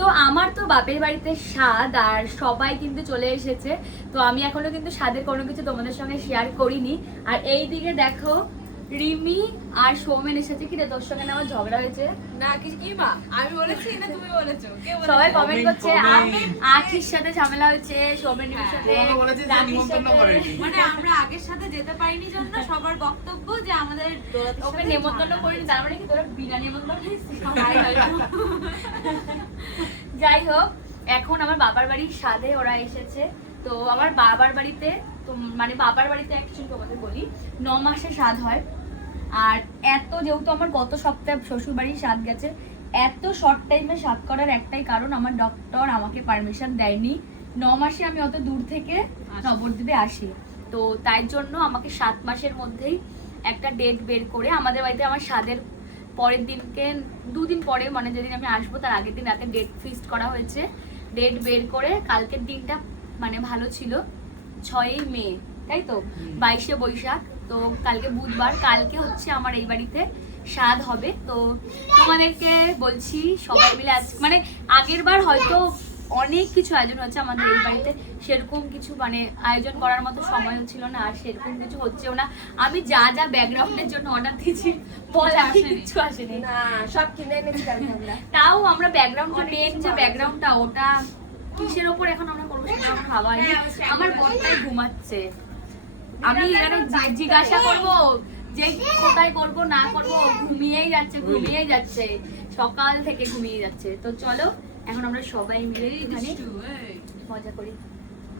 তো আমার তো বাপের বাড়িতে স্বাদ আর সবাই কিন্তু চলে এসেছে, তো আমি এখনো কিন্তু স্বাদের কোনো কিছু তোমাদের সঙ্গে শেয়ার করিনি। আর এই দিকে দেখো রিমি আর সৌমেন এসেছে। কি রে তোর সঙ্গে না আমার ঝগড়া হয়েছে? না কি মা আমি বলেছি না তুমি বলেছো? কে বলেছে? সবাই কমেন্ট করছে আখির সাথে ঝামেলা হয়েছে, সৌমেনের সাথে, মানে আমরা আগের সাথে যেতে পারিনি জন্য সবার বক্তব্য যে আমাদের ওকে নেমন্তন্ন করিনি, তার মানে কি তোরা বিনা নেমন্তন্ন যাই হোক, এখন আমার বাবার বাড়ির স্বাদে ওরা এসেছে। তো আমার বাবার বাড়িতে তো মানে বাবার বাড়িতে অ্যাকচুয়ালি তোমাদের বলি 9 মাসে স্বাদ হয়। আর এত যেহেতু আমার গত সপ্তাহে শ্বশুর বাড়ির স্বাদ গেছে, এত শর্ট টাইমে স্বাদ করার একটাই কারণ, আমার ডক্টর আমাকে পারমিশন দেয়নি 9 মাসে আমি অত দূর থেকে নবদ্বীপে আসি। তো তাই জন্য আমাকে 7 মাসের মধ্যেই একটা ডেট বের করে আমাদের বাড়িতে আমার স্বাদের পরের দিনকে 2 দিন পরে মানে যেদিন আমি আসবো তার আগের দিন রাতে ডেট ফিক্সড করা হয়েছে। ডেট বের করে কালকের দিনটা মানে ভালো ছিল 6ই মে, তাই তো 22শে বৈশাখ, তো কালকে বুধবার, কালকে হচ্ছে আমার এই বাড়িতে স্বাদ হবে। তো তোমাদেরকে বলছি সবাই মিলে আজ মানে আগের বার হয়তো অনেক কিছু আয়োজন হচ্ছে আমাদের এই বাড়িতে, সেরকম কিছু মানে আয়োজন করার মতো সময় ছিল না, আর সেরকম কিছু হচ্ছেও না। আমি যা যা ব্যাকগ্রাউন্ডের জন্য অর্ডার দিয়েছি বলা কিছু আসেনি, না সব কিনে এনেছি আমরা। তাও আমরা ব্যাকগ্রাউন্ড মেন যে ব্যাকগ্রাউন্ডটা ওটা কিসের ওপর এখন আমরা করবো সেটা আমার ভাবা হয়নি। আমার বোনটাই ঘুমাচ্ছে, আমি এখানে জিজ্ঞাসা করবো যে কোথায় করবো না করবো, ঘুমিয়েই যাচ্ছে সকাল থেকে ঘুমিয়ে যাচ্ছে। তো চলো এখন আমরা সবাই মিলে এখানে মজা করি।